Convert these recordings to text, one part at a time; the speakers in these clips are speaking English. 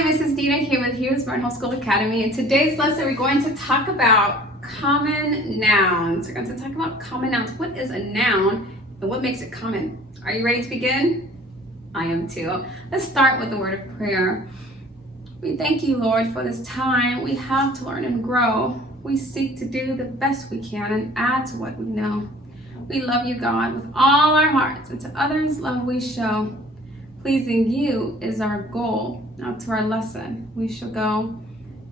Hi, Mrs. Dina here with you, Smart Homeschool Academy. In today's lesson, we're going to talk about common nouns. We're going to talk about common nouns. What is a noun and what makes it common? Are you ready to begin? I am too. Let's start with the word of prayer. We thank you, Lord, for this time we have to learn and grow. We seek to do the best we can and add to what we know. We love you, God, with all our hearts, and to others love we show. Pleasing you is our goal. Now to our lesson we shall go.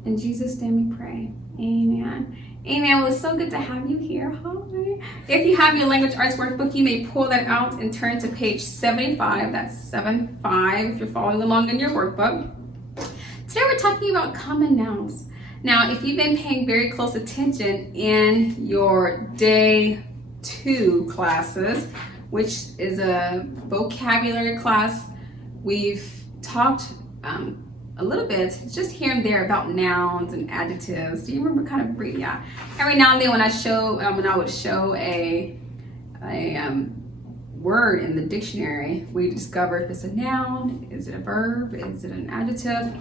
In Jesus' name we pray. Amen. Amen. Well, it's so good to have you here. Hi. If you have your language arts workbook, you may pull that out and turn to page 75. That's 75 if you're following along in your workbook. Today we're talking about common nouns. Now, if you've been paying very close attention in your day 2 classes, which is a vocabulary class, we've talked a little bit, just here and there, about nouns and adjectives. Do you remember kind of briefly? Yeah. Every now and then when I would show a word in the dictionary, we discover if it's a noun, is it a verb, is it an adjective,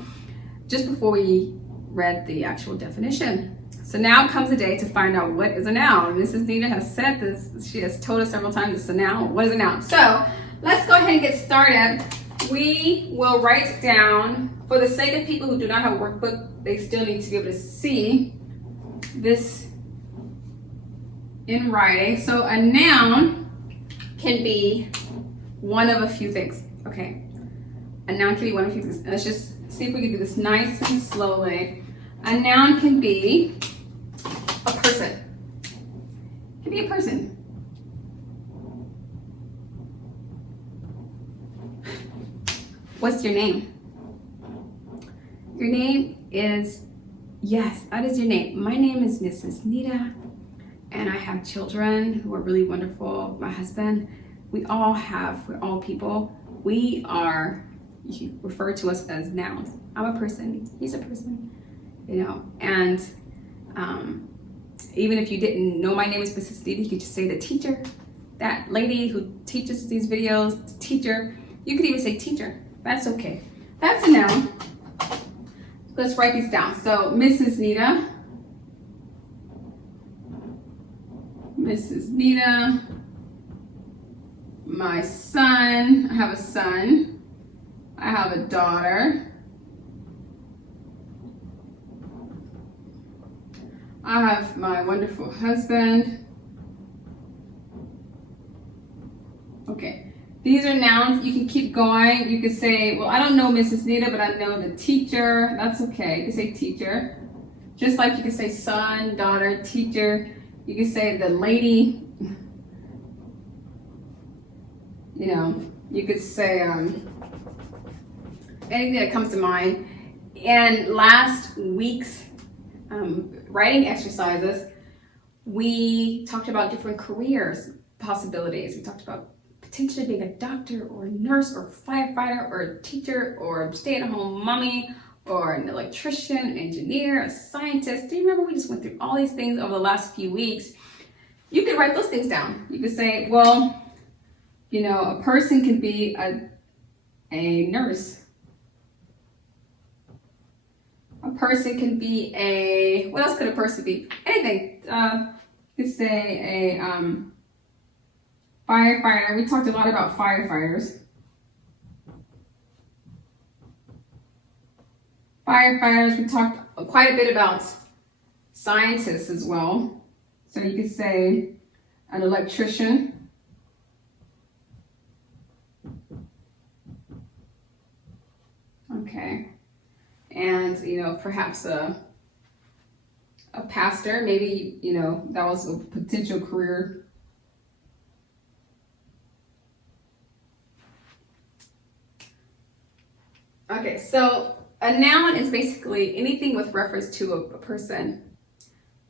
just before we read the actual definition. So now comes the day to find out what is a noun. Mrs. Nina has said this, she has told us several times it's a noun. What is a noun? So let's go ahead and get started. We will write down, for the sake of people who do not have a workbook, they still need to be able to see this in writing. So a noun can be one of a few things. Okay, a noun can be one of a few things. Let's just see if we can do this nice and slowly. A noun can be a person. It can be a person. What's your name? Your name is, yes, that is your name. My name is Mrs. Nita, and I have children who are really wonderful. My husband, we're all people. We are, you refer to us as nouns. I'm a person, he's a person, you know, and even if you didn't know my name is Mrs. Nita, you could just say the teacher, that lady who teaches these videos, the teacher. You could even say teacher. That's okay. That's a noun. Let's write these down. So Mrs. Nita. Mrs. Nita. My son. I have a son. I have a daughter. I have my wonderful husband. Okay. These are nouns. You can keep going. You could say, well, I don't know Mrs. Nita, but I know the teacher. That's okay. You can say teacher. Just like you can say son, daughter, teacher. You can say the lady. You know, you could say anything that comes to mind. And last week's writing exercises, we talked about different careers possibilities. We talked about potentially being a doctor or a nurse or a firefighter or a teacher or a stay-at-home mommy or an electrician, an engineer, a scientist. Do you remember we just went through all these things over the last few weeks? You could write those things down. You could say, well, you know, a person could be a nurse. A person can be a, what else could a person be? Anything. You could say a firefighter. We talked a lot about firefighters. Firefighters, we talked quite a bit about scientists as well. So you could say an electrician. Okay. And, you know, perhaps a pastor. Maybe, you know, that was a potential career. Okay, so a noun is basically anything with reference to a person.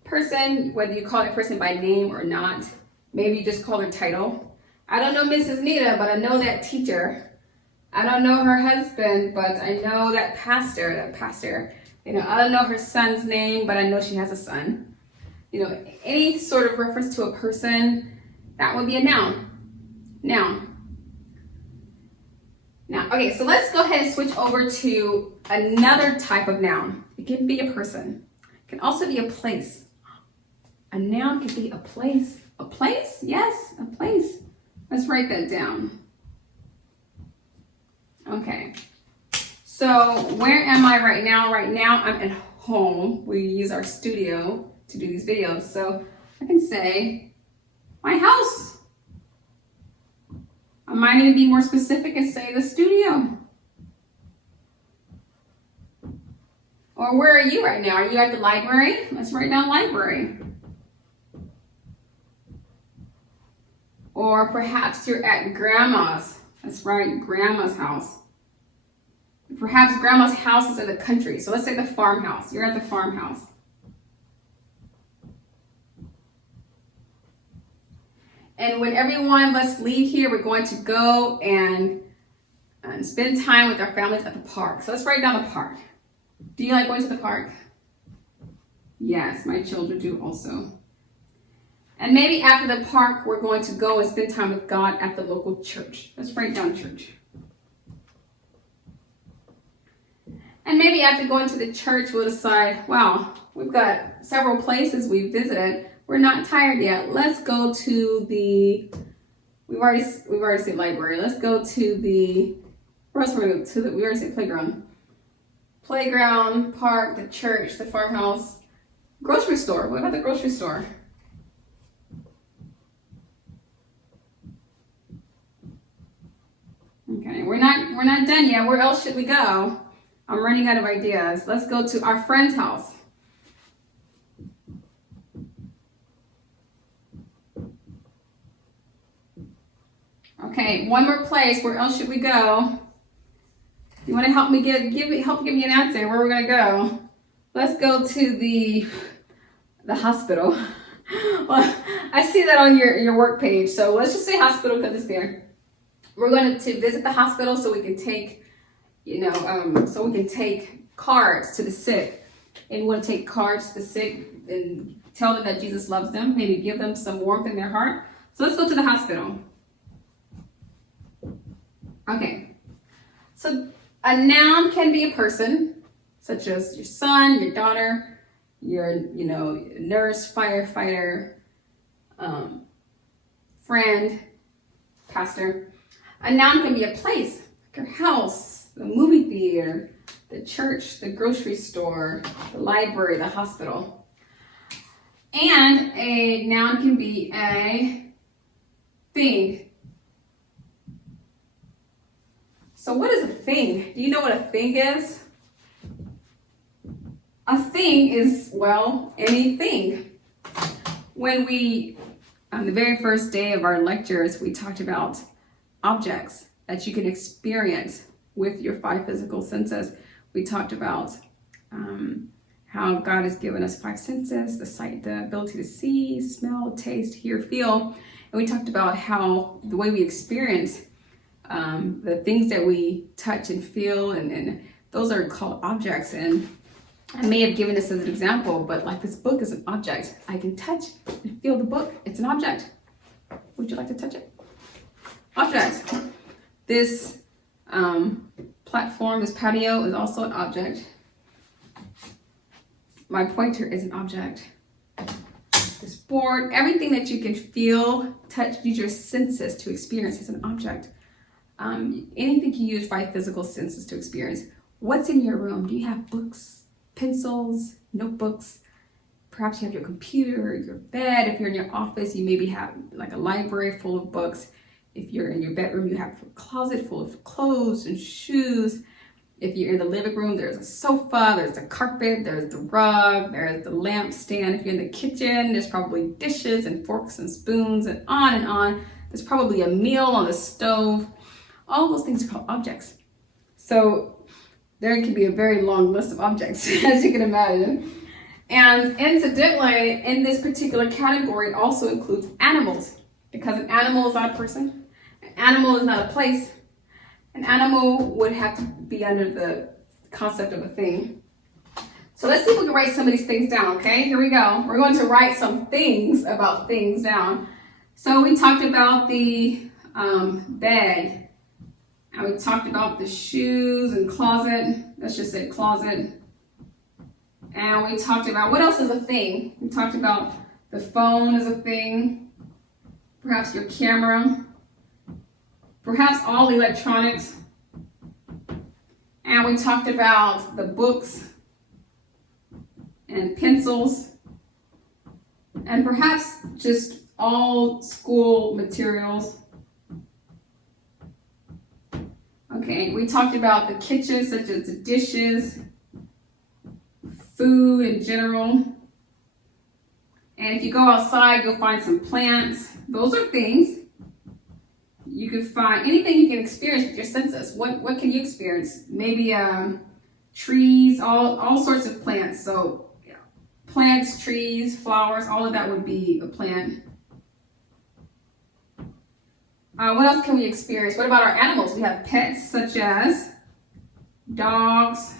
Person, whether you call that person by name or not, maybe you just call her title. I don't know Mrs. Nita, but I know that teacher. I don't know her husband, but I know that pastor. You know, I don't know her son's name, but I know she has a son. You know, any sort of reference to a person, that would be a noun. Now, noun. Okay, so let's go ahead and switch over to another type of noun. It can be a person. It can also be a place. A noun can be a place. A place? Yes, a place. Let's write that down. Okay. So where am I right now? Right now I'm at home. We use our studio to do these videos. So I can say my house. I might even be more specific and say the studio. Or where are you right now? Are you at the library? Let's write down library. Or perhaps you're at grandma's. Let's write grandma's house. Perhaps grandma's house is in the country. So let's say the farmhouse. You're at the farmhouse. And when everyone, let's leave here, we're going to go and spend time with our families at the park. So let's write down the park. Do you like going to the park? Yes, my children do also. And maybe after the park, we're going to go and spend time with God at the local church. Let's write down church. And maybe after going to the church, we'll decide, wow, we've got several places we visited. We're not tired yet. Let's go to the, we've already said library. Let's go to the, where else we're going to go? We already said playground. Playground, park, the church, the farmhouse, grocery store. What about the grocery store? Okay, we're not done yet. Where else should we go? I'm running out of ideas. Let's go to our friend's house. Okay, one more place. Where else should we go? You want to help me give me an answer where we're gonna go? Let's go to the hospital. Well, I see that on your work page, so let's just say hospital because it's there. We're going to visit the hospital so we can take, take cards to the sick. And we want to take cards to the sick and tell them that Jesus loves them, maybe give them some warmth in their heart. So let's go to the hospital. Okay. So a noun can be a person, such as your son, your daughter, your, nurse, firefighter, friend, pastor. A noun can be a place, like your house, the movie theater, the church, the grocery store, the library, the hospital. And a noun can be a thing. So what is a thing? Do you know what a thing is? A thing is, well, anything. When on the very first day of our lectures, we talked about objects that you can experience with your 5 physical senses. We talked about how God has given us 5 senses, the sight, the ability to see, smell, taste, hear, feel. And we talked about how the way we experience the things that we touch and feel, and those are called objects. And I may have given this as an example, but like this book is an object. I can touch and feel the book. It's an object. Would you like to touch it? Object. This platform, this patio is also an object. My pointer is an object. This board, everything that you can feel, touch, use your senses to experience is an object. Anything you use 5 physical senses to experience. What's in your room? Do you have books, pencils, notebooks? Perhaps you have your computer, your bed. If you're in your office, you maybe have like a library full of books. If you're in your bedroom, you have a closet full of clothes and shoes. If you're in the living room, there's a sofa, there's the carpet, there's the rug, there's the lampstand. If you're in the kitchen, there's probably dishes and forks and spoons and on and on. There's probably a meal on the stove. All those things are called objects. So there can be a very long list of objects, as you can imagine. And incidentally, in this particular category, it also includes animals, because an animal is not a person. An animal is not a place. An animal would have to be under the concept of a thing. So let's see if we can write some of these things down, okay? Here we go. We're going to write some things about things down. So we talked about the bed. And we talked about the shoes and closet. Let's just say closet. And we talked about, what else is a thing? We talked about the phone is a thing. Perhaps your camera. Perhaps all electronics. And we talked about the books and pencils. And perhaps just all school materials. Okay, we talked about the kitchen, such as the dishes, food in general. And if you go outside, you'll find some plants. Those are things. You can find anything you can experience with your senses. What can you experience? Maybe trees, all sorts of plants. So yeah, plants, trees, flowers, all of that would be a plant. What else can we experience? What about our animals? We have pets such as dogs,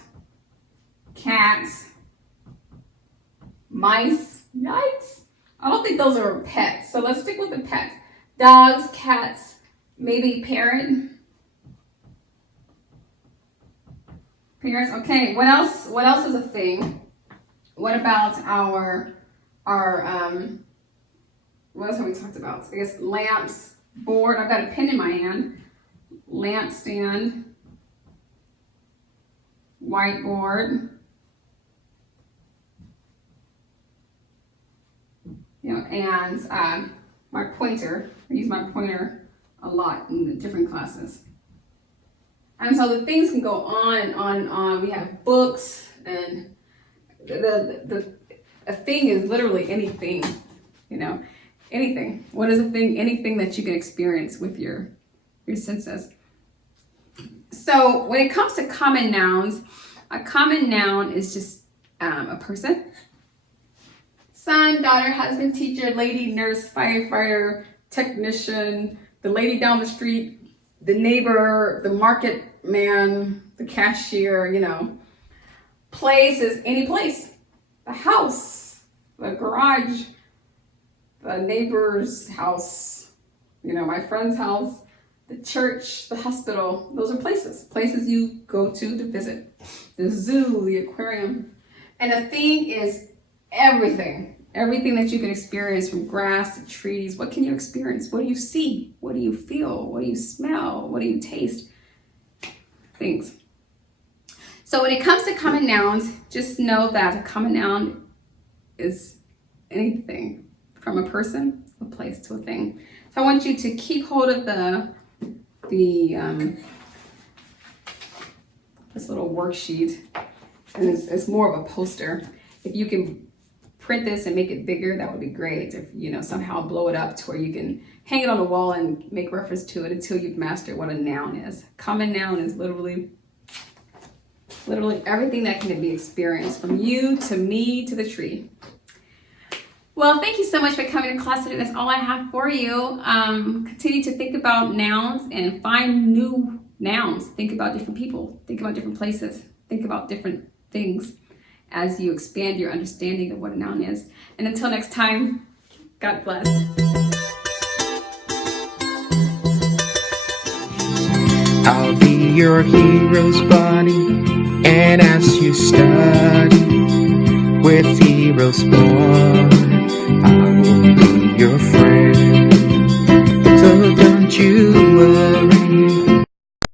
cats, mice. Yikes! I don't think those are pets. So let's stick with the pets. Dogs, cats, maybe parrot. Parrots. Okay. What else? What else is a thing? What about our what else have we talked about? I guess lamps. Board. I've got a pen in my hand. Lamp stand. Whiteboard. You know, and my pointer. I use my pointer a lot in the different classes. And so the things can go on. We have books, and a thing is literally anything, you know. Anything. What is a thing? Anything that you can experience with your senses. So when it comes to common nouns, a common noun is just a person. Son, daughter, husband, teacher, lady, nurse, firefighter, technician, the lady down the street, the neighbor, the market man, the cashier, you know. Place is any place. The house, the garage, the neighbor's house, you know, my friend's house, the church, the hospital. Those are places. Places you go to visit. The zoo, the aquarium. And a thing is everything. Everything that you can experience, from grass to trees. What can you experience? What do you see? What do you feel? What do you smell? What do you taste? Things. So when it comes to common nouns, just know that a common noun is anything. From a person, a place, to a thing. So I want you to keep hold of this little worksheet, and it's more of a poster. If you can print this and make it bigger, that would be great. If you know, somehow blow it up to where you can hang it on the wall and make reference to it until you've mastered what a noun is. Common noun is literally everything that can be experienced, from you to me to the tree. Well, thank you so much for coming to class today. That's all I have for you. Continue to think about nouns and find new nouns. Think about different people. Think about different places. Think about different things as you expand your understanding of what a noun is. And until next time, God bless. I'll be your hero's buddy, and as you study with heroes born, I will be your friend.